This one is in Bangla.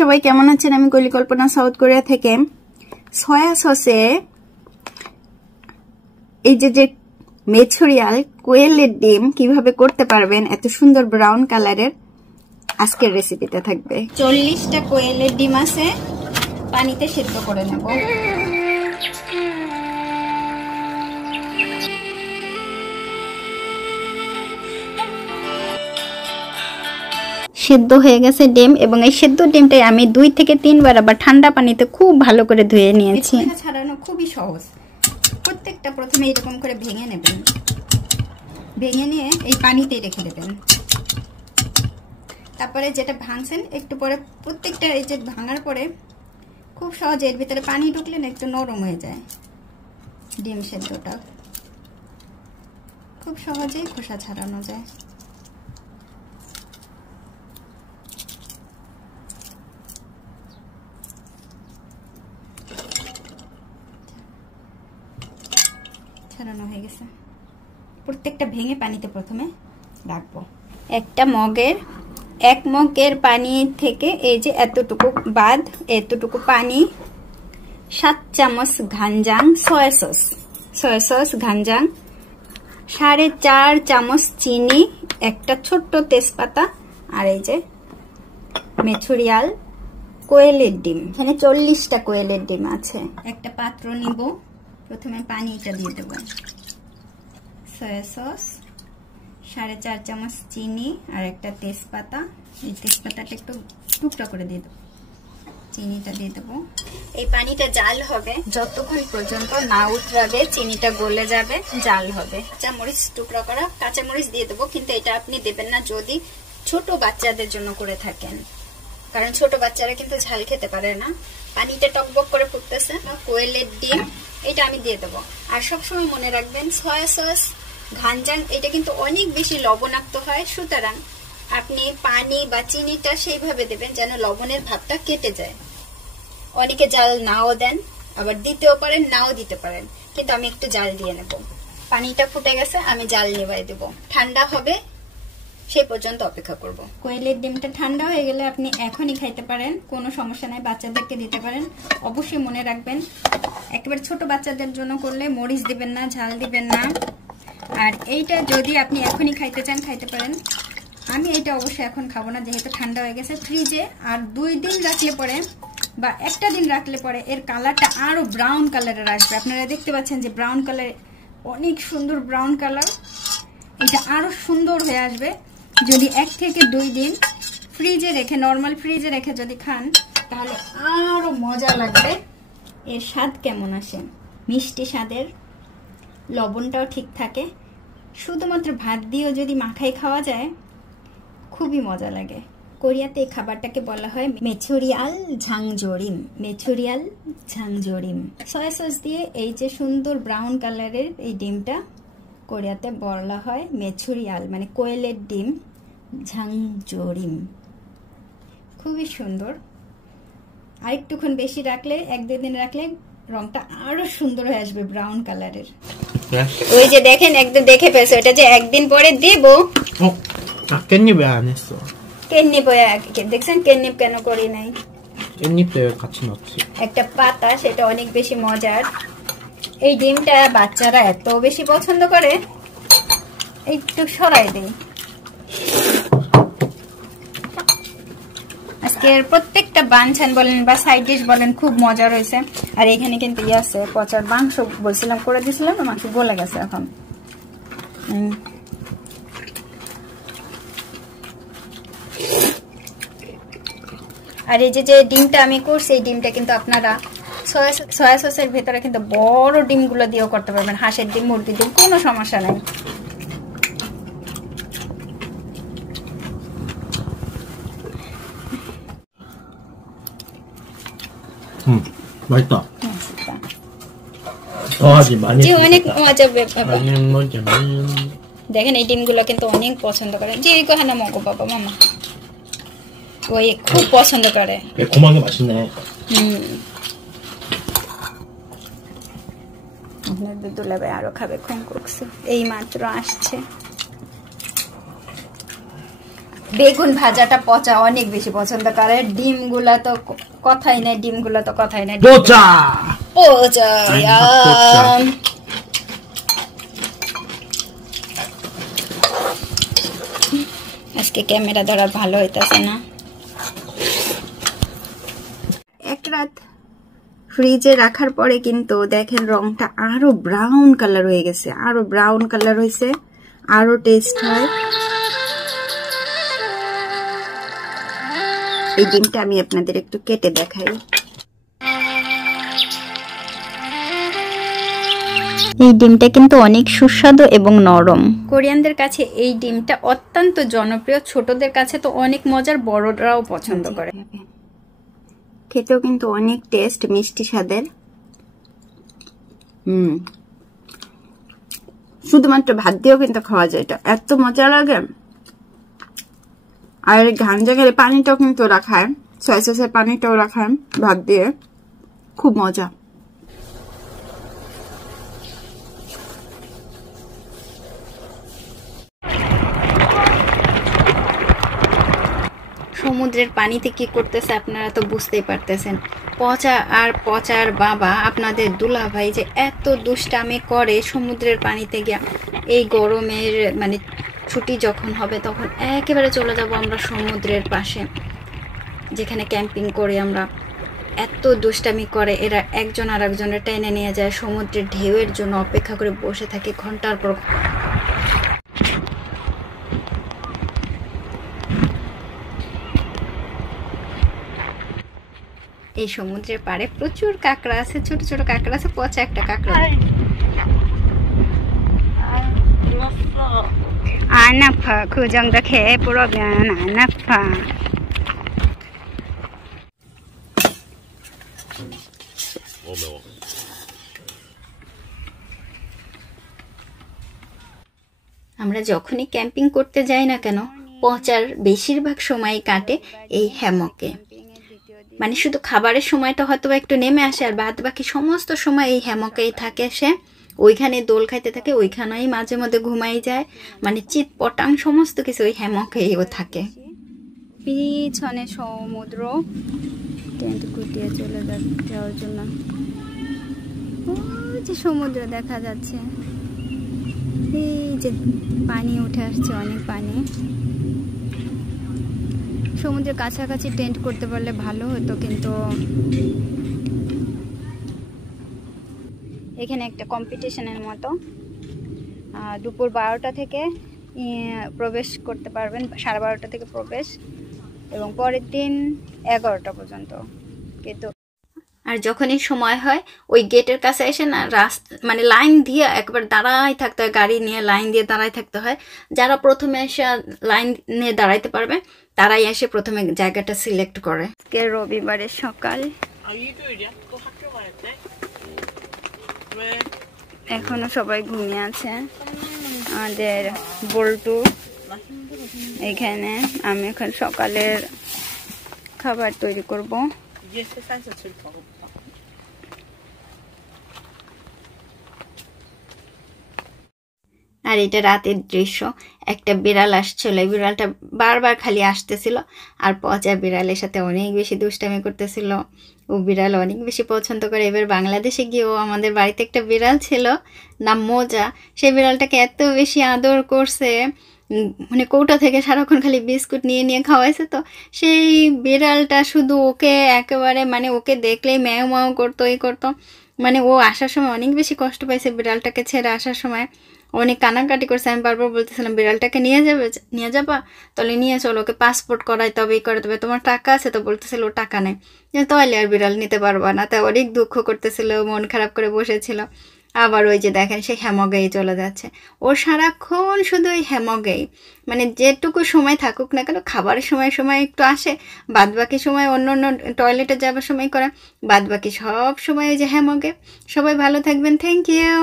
সবাই কেমন আছেন? আমি কলিকল্পনা সাউথ কোরিয়া থেকে। সয়া সসে এই যে মেচুরিয়াল কোয়েলের ডিম কিভাবে করতে পারবেন এত সুন্দর ব্রাউন কালারের, আজকের রেসিপিতে থাকবে। 40টা কোয়েলের ডিম আছে, পানিতে সেদ্ধ করে নেব। সেদ্ধ হয়ে গেছে ডিম, এবং এই সেদ্ধ ডিমটাই আমি 2 থেকে 3 বার আবার ঠান্ডা পানিতে খুব ভালো করে ধুয়ে নিয়েছি। ছাড়ানো খুবই সহজ। প্রত্যেকটা প্রথমে এরকম করে ভেঙে নেবেন, ভেঙে নিয়ে এই পানিতে রেখে দেবেন। তারপরে যেটা ভাঙছেন একটু পরে প্রত্যেকটা এই যে ভাঙার পরে খুব সহজে এর ভিতরে পানি ঢুকলে না একটু নরম হয়ে যায় ডিম সেদ্ধটা, খুব সহজেই খোসা ছাড়ানো যায়। ছাড়ানো হয়ে গেছে। প্রত্যেকটা ভেঙে পানিতে প্রথমে রাখবো। একটা মগের 1 মগের পানি থেকে এই যে এতটুকু বাদ, এতটুকু পানি, 7 চামচ ঘানজাং সয়া সস ঘানজাং, 4.5 চামচ চিনি, একটা ছোট্ট তেজপাতা, আর এই যে মেচুরিয়াল কোয়েলের ডিম। এখানে 40টা কোয়েলের ডিম আছে। একটা পাত্র নিব, প্রথমে পানিটা দিয়ে দেব, সয়া সস, 4.5 চামচ চিনি, আর একটা তেজপাতা। এই তেজপাতাটা একটু টুকরা করে দিয়ে দেবো, চিনিটা দিয়ে দেবো। এই পানিটা জাল হবে যতক্ষণ পর্যন্ত না উতরাবে, চিনিটা গলে যাবে, জাল হবে। কাঁচামরিচ টুকরা করা কাঁচামরিচ দিয়ে দেবো, কিন্তু এটা আপনি দেবেন না যদি ছোট বাচ্চাদের জন্য করে থাকেন, কারণ ছোট বাচ্চারা কিন্তু ঝাল খেতে পারে না। পানিটা টকবক করে ফুটতেছে, কোয়েলের ডিম এটা আমি দিয়ে দেবো। আর সবসময় মনে রাখবেন সয়া সস ঘানজাং এটা কিন্তু অনেক বেশি লবণাক্ত হয়, সুতরাং আপনি পানি বা চিনিটা সেইভাবে দেবেন যেন লবণের ভাবটা কেটে যায়। অনেকে জাল নাও দেন, আবার দিতেও পারেন, নাও দিতে পারেন, কিন্তু আমি একটু জাল দিয়ে নেব। পানিটা ফুটে গেছে, আমি জাল নিবাই দেব। ঠান্ডা হবে সেই পর্যন্ত অপেক্ষা করব। কোয়েলের ডিমটা ঠান্ডা হয়ে গেলে আপনি এখনই খাইতে পারেন, কোনো সমস্যা নাই, বাচ্চাদেরকে দিতে পারেন। অবশ্যই মনে রাখবেন একেবারে ছোট বাচ্চাদের জন্য করলে মরিচ দিবেন না, ঝাল দিবেন না। আর এইটা যদি আপনি এখনই খাইতে চান খাইতে পারেন। আমি এইটা অবশ্যই এখন খাবো না, যেহেতু ঠান্ডা হয়ে গেছে। ফ্রিজে আর 2 দিন রাখলে পরে বা একটা দিন রাখলে পরে এর কালারটা আরো ব্রাউন কালারের আসবে। আপনারা দেখতে পাচ্ছেন যে ব্রাউন কালার, অনেক সুন্দর ব্রাউন কালার, এটা আরো সুন্দর হয়ে আসবে যদি 1 থেকে 2 দিন ফ্রিজে রেখে, নর্মাল ফ্রিজে রেখে যদি খান, তাহলে আরো মজা লাগবে। এর স্বাদ কেমন আসে, মিষ্টি স্বাদের, লবণটাও ঠিক থাকে। শুধুমাত্র ভাত দিয়েও যদি মাখাই খাওয়া যায় খুবই মজা লাগে। কোরিয়াতে এই খাবারটাকে বলা হয় মেচুরিয়াল ঝাংজোরিম, মেচুরিয়াল ঝাংজোরিম। সয়া সস দিয়ে এই যে সুন্দর ব্রাউন কালারের এই ডিমটা কোরিয়াতে বলা হয় মেচুরিয়াল, মানে কোয়েলের ডিম ঝাংজোরিম। খুবই সুন্দর। আরেকটুক্ষণ বেশি রাখলে, 1-2 দিন রাখলে রংটা আরো সুন্দর হয়ে আসবে, ব্রাউন কালারের। ওই যে দেখেন একদম দেখে ফেলছে, এটা যে 1 দিন পরে দেব। 깻잎 왜 안 했어? 깻잎 দেখছেন, 깻잎 কেন করি নাই? 깻잎도 같이 넣지. একটা পাতা, সেটা অনেক বেশি মজার। এই ডিমটা বাচ্চারা এত বেশি পছন্দ করে, একটু সরাই দেই। আজকের প্রত্যেকটা বানছান বলেন বা সাইড ডিশ বলেন খুব মজার হয়েছে। আর এখানে কিন্তু ইয়ে আছে, পচার মাংস বলছিলাম করে দিয়েছিলাম, মাংস গলে গেছে এখন। আর এই যে ডিমটা আমি করছি, এই ডিমটা কিন্তু আপনারা সয়া সসের ভেতরে কিন্তু বড় ডিমগুলো দিয়েও করতে পারবেন, হাঁসের ডিম, মুরগির ডিম, কোনো সমস্যা নাই। 맛있다. অনেক মজা ব্যাপার। দেখেন এই ডিমগুলো কিন্তু অনেক পছন্দ করে। জি কোহানা মগো বাবা মামা, ওই খুব পছন্দ করে। 매콤하게 맛있네. আপনাদের দুলাভাই আরো খাবে, খুব করছে, এই মাত্র আসছে। বেগুন ভাজাটা পচা অনেক বেশি পছন্দ করে, ডিমগুলা তো কথাই নাই, ডিমগুলা তো কথাই নাই, পচা পচা। আজকে ক্যামেরা ধরা ভালো হইতাছে না। এক রাত ফ্রিজে রাখার পরে কিন্তু দেখেন রংটা আরো ব্রাউন কালার হয়ে গেছে, আরো ব্রাউন কালার হয়েছে, আরো টেস্ট হয়। এই ডিমটা আমি আপনাদের একটু কেটে দেখাই। এই ডিমটা কিন্তু অনেক সুস্বাদু এবং নরম। কোরিয়ানদের কাছে এই ডিমটা অত্যন্ত জনপ্রিয়, ছোটদের কাছে তো অনেক মজার, বড়রাও পছন্দ করে। খেতেও কিন্তু অনেক টেস্ট, মিষ্টি স্বাদের। শুধুমাত্র ভাত দিয়েও কিন্তু খাওয়া যায়, এটা এত মজা লাগে। আর ঘাঞ্জা গেলে পানিটাও কিন্তু রাখায়, সয়া সসের পানিটাও রাখায় ভাত দিয়ে, খুব মজা। সমুদ্রের পানিতে কি করতেছে আপনারা তো বুঝতেই পারতেছেন। পচা আর পচার বাবা আপনাদের দুলা ভাই যে এত দুষ্টামি করে সমুদ্রের পানিতে গিয়া। এই গরমের মানে ছুটি যখন হবে তখন একেবারে চলে যাব আমরা সমুদ্রের পাশে, যেখানে ক্যাম্পিং করি আমরা। এত দুষ্টামি করে এরা, একজন আর একজনের টেনে নিয়ে যায়, সমুদ্রের ঢেউয়ের জন্য অপেক্ষা করে বসে থাকে ঘন্টার পর। এই সমুদ্রের পাড়ে প্রচুর কাঁকড়া আছে, ছোট ছোট কাঁকড়া আছে, পচা একটা কাঁকড়া। আনাফা খুজং দেখে পুরো জ্ঞান আনাফা। আমরা যখনই ক্যাম্পিং করতে যাই না কেন, পচার বেশিরভাগ সময় কাটে এই হ্যামকে। মানে শুধু খাবারের সময়টা হয়তো একটু নেমে আসে, আর বাদ বাকি সমস্ত সময় এই হ্যামকেই থাকে সে। ওইখানে দোল খাইতে থাকে, ওইখানেই মাঝে মধ্যে ঘুমাই যায়, মানে চিত পটাং সমস্ত কিছু ওই হ্যামকেইও থাকে। পিছনে সমুদ্র, টেন্ট গুটিয়ে চলে যাওয়ার জন্য ওই যে সমুদ্র দেখা যাচ্ছে। এই যে পানি উঠে আসছে, অনেক পানি। সমুদ্রের কাছাকাছি টেন্ট করতে পারলে ভালো হতো, কিন্তু এখানে একটা কম্পিটিশনের মতো দুপুর 12টা থেকে প্রবেশ করতে পারবেন, 12:30 থেকে প্রবেশ, এবং পরের দিন 11টা পর্যন্ত। কিন্তু আর যখনই সময় হয় ওই গেটের কাছে এসে না মানে লাইন দিয়ে একবার দাঁড়াই থাকতে হয়, গাড়ি নিয়ে লাইন দিয়ে দাঁড়াই থাকতে হয়। যারা প্রথমে এসে লাইন নিয়ে দাঁড়াইতে পারবে তারাই এসে প্রথমে জায়গাটা সিলেক্ট করে। আজকে রবিবারের সকাল, এখনো সবাই ঘুমিয়ে আছে। আমাদের বল্টু এখানে, আমি এখন সকালের খাবার তৈরি করব। আর এটা রাতের দৃশ্য। একটা বিড়াল আসছিল, এই বিড়ালটা বারবার খালি আসতেছিল আর পচা বিড়ালের সাথে অনেক বেশি দুষ্টামি করতেছিল। ও বিড়াল অনেক বেশি পছন্দ করে। এবার বাংলাদেশে গিয়েও আমাদের বাড়িতে একটা বিড়াল ছিল, নাম মোজা। সেই বিড়ালটাকে এত বেশি আদর করছে, মানে কৌটা থেকে সারাক্ষণ খালি বিস্কুট নিয়ে নিয়ে খাওয়াইছে। তো সেই বিড়ালটা শুধু ওকে একেবারে, মানে ওকে দেখলেই ম্যাও ম্যাও করতো, এই করতো। মানে ও আসার সময় অনেক বেশি কষ্ট পাইছে, বিড়ালটাকে ছেড়ে আসার সময় অনেক কানাকাটি করছে। আমি বারবার বলতেছিলাম বিড়ালটাকে নিয়ে যাবা, তাহলে নিয়ে চলো, ওকে পাসপোর্ট করাই তবে এই করে তবে, তোমার টাকা আছে? তো বলতেছিল ও টাকা নেই, তাহলে আর বিড়াল নিতে পারবা না। তাই অনেক দুঃখ করতেছিল, মন খারাপ করে বসেছিল। আবার ওই যে দেখেন সে হ্যামগেই চলে যাচ্ছে। ও সারাক্ষণ শুধু ওই হ্যামগেই, মানে যেটুকু সময় থাকুক না কেন, খাবারের সময় সময় একটু আসে, বাদ বাকি সময় অন্য অন্য টয়লেটে যাবার সময় করে, বাদ বাকি সব সময় ওই যে হ্যামগে। সবাই ভালো থাকবেন, থ্যাংক ইউ।